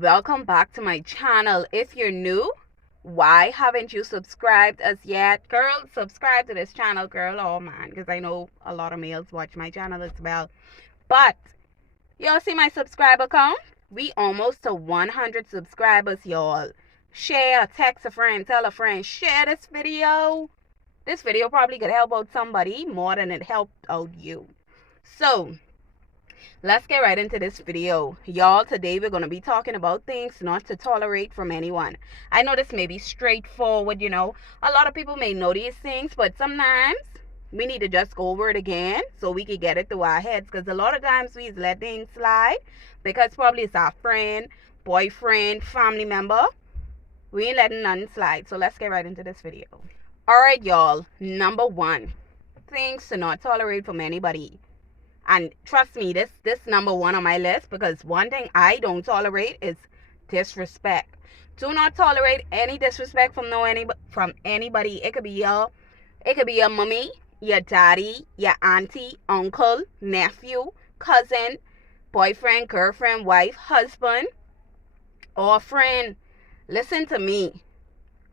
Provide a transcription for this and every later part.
welcome back to my channel. If you're new, why haven't you subscribed as yet? Girl, subscribe to this channel, girl. Oh man, because I know a lot of males watch my channel as well. But y'all see my subscriber count? We almost to 100 subscribers, y'all. Share, text a friend, tell a friend, share this video. This video probably could help out somebody more than it helped out you. So let's get right into this video. Y'all, today we're going to be talking about things not to tolerate from anyone. I know this may be straightforward, a lot of people may know these things, but sometimes we need to just go over it again so we can get it through our heads, because a lot of times we let things slide because probably it's our friend, boyfriend, family member. We ain't letting none slide. So let's get right into this video. All right, y'all. Number one, things to not tolerate from anybody. And trust me, this number one on my list, because one thing I don't tolerate is disrespect. Do not tolerate any disrespect from anybody. It could be your mommy, your daddy, your auntie, uncle, nephew, cousin, boyfriend, girlfriend, wife, husband, or friend. Listen to me.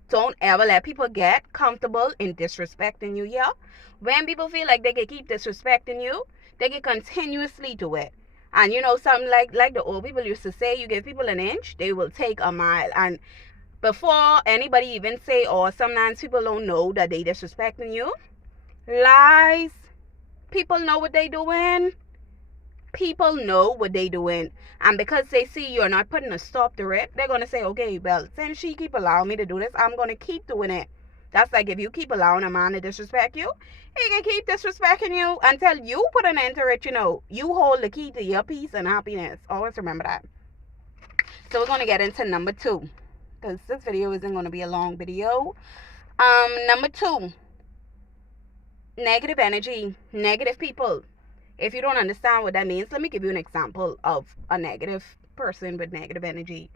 Don't ever let people get comfortable in disrespecting you, yeah? When people feel like they can keep disrespecting you, they can continuously do it. And something like the old people used to say, you give people an inch, they will take a mile. And before anybody even say, or sometimes people don't know that they disrespecting you, lies. People know what they doing. People know what they doing. And because they see you're not putting a stop to it, they're going to say, okay, well, since she keep allowing me to do this, I'm going to keep doing it. That's like if you keep allowing a man to disrespect you, he can keep disrespecting you until you put an end to it. You hold the key to your peace and happiness. Always remember that. So we're going to get into number two, because this video isn't going to be a long video. Number two, negative energy, negative people. If you don't understand what that means, let me give you an example of a negative person with negative energy.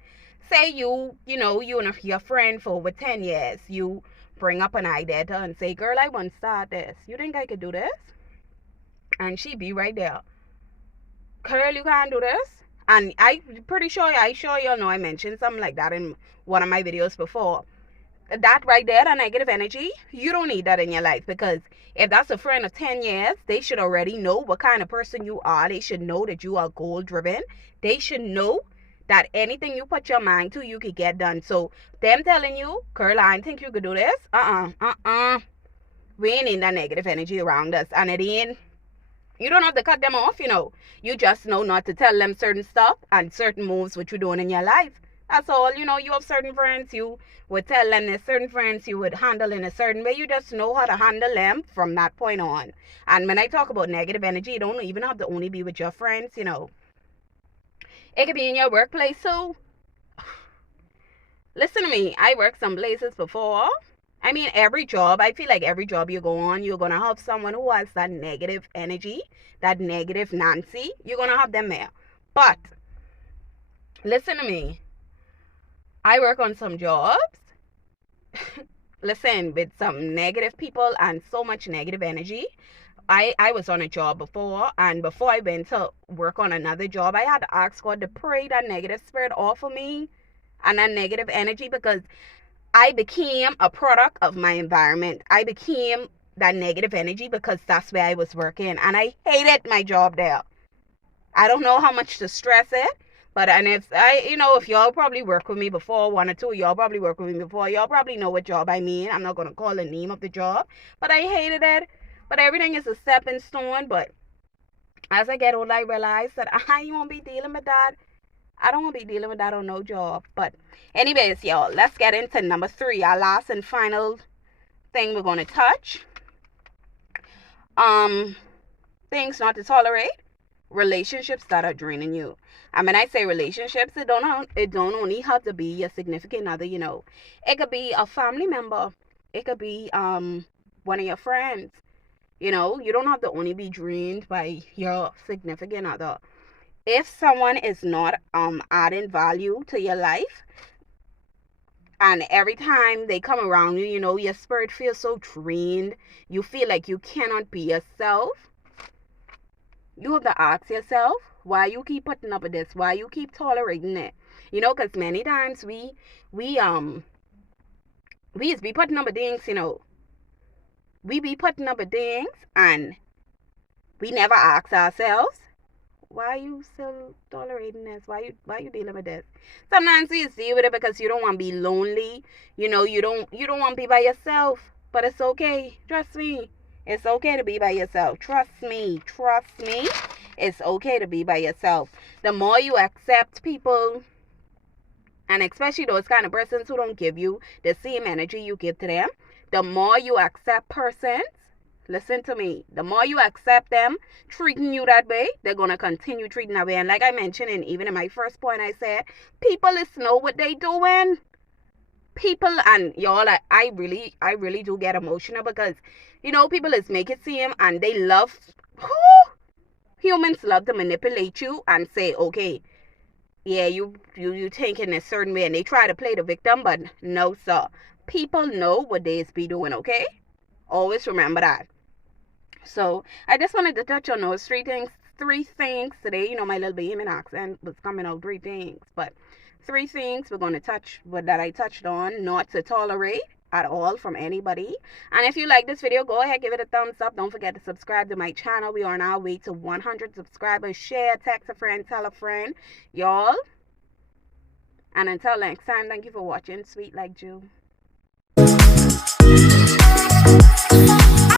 Say you and your friend for over 10 years, you bring up an idea to her and say, girl, I want to start this. You think I could do this? And she be right there. Girl, you can't do this? And I'm pretty sure, y'all know I mentioned something like that in one of my videos before. That right there, that negative energy, you don't need that in your life, because if that's a friend of 10 years, they should already know what kind of person you are. They should know that you are goal driven. They should know that anything you put your mind to, you could get done. So them telling you, girl, I think you could do this. We ain't need that negative energy around us. And you don't have to cut them off, You just know not to tell them certain stuff and certain moves what you're doing in your life. That's all. You have certain friends, you would tell them there's certain friends you would handle in a certain way. You just know how to handle them from that point on. And when I talk about negative energy, you don't even have to only be with your friends, It could be in your workplace too. Listen to me. I worked some places before. I mean, every job, I feel like every job you go on, you're going to have someone who has that negative energy, that negative Nancy. You're going to have them there. But listen to me. I work on some jobs, listen, with some negative people and so much negative energy. I was on a job before, and before I went to work on another job, I had to ask God to pray that negative spirit off of me and that negative energy, because I became a product of my environment. I became that negative energy because that's where I was working, and I hated my job there. I don't know how much to stress it. But, and if y'all probably work with me before, one or two, y'all probably work with me before, y'all probably know what job I mean. I'm not going to call the name of the job, but I hated it. But everything is a stepping stone. But as I get older, I realize that I won't be dealing with that. I don't want to be dealing with that on no job. But anyways, y'all, let's get into number three, our last and final thing we're going to touch. Things not to tolerate. Relationships that are draining you. And when I say relationships, it don't only have to be your significant other, It could be a family member. It could be one of your friends. You don't have to only be drained by your significant other. If someone is not adding value to your life, and every time they come around you, your spirit feels so drained, you feel like you cannot be yourself, you have to ask yourself, why you keep putting up with this? Why you keep tolerating it? You know, because many times we is be putting up with things, you know. We be putting up with things and we never ask ourselves, why you still tolerating this? Why you dealing with this? Sometimes you deal with it because you don't want to be lonely. You know, you don't want to be by yourself. But it's okay. Trust me. It's okay to be by yourself. Trust me. Trust me. It's okay to be by yourself. The more you accept people, and especially those kind of persons who don't give you the same energy you give to them, the more you accept persons, listen to me, the more you accept them treating you that way, they're going to continue treating that way. And like I mentioned, and even in my first point, I said, people is know what they doing. People, and y'all, I really do get emotional because, you know, people is make it seem, and they love, humans love to manipulate you and say, okay, yeah, you think in a certain way, and they try to play the victim, but no, sir. People know what they is be doing, okay? Always remember that. So I just wanted to touch on those three things today. You know, my little Bahamian accent was coming out, three things, but three things we're going to touch, that I touched on, not to tolerate at all from anybody. And if you like this video, go ahead, give it a thumbs up. Don't forget to subscribe to my channel. We are on our way to 100 subscribers. Share, text a friend, tell a friend, y'all. And until next time, thank you for watching. Sweet like Jew.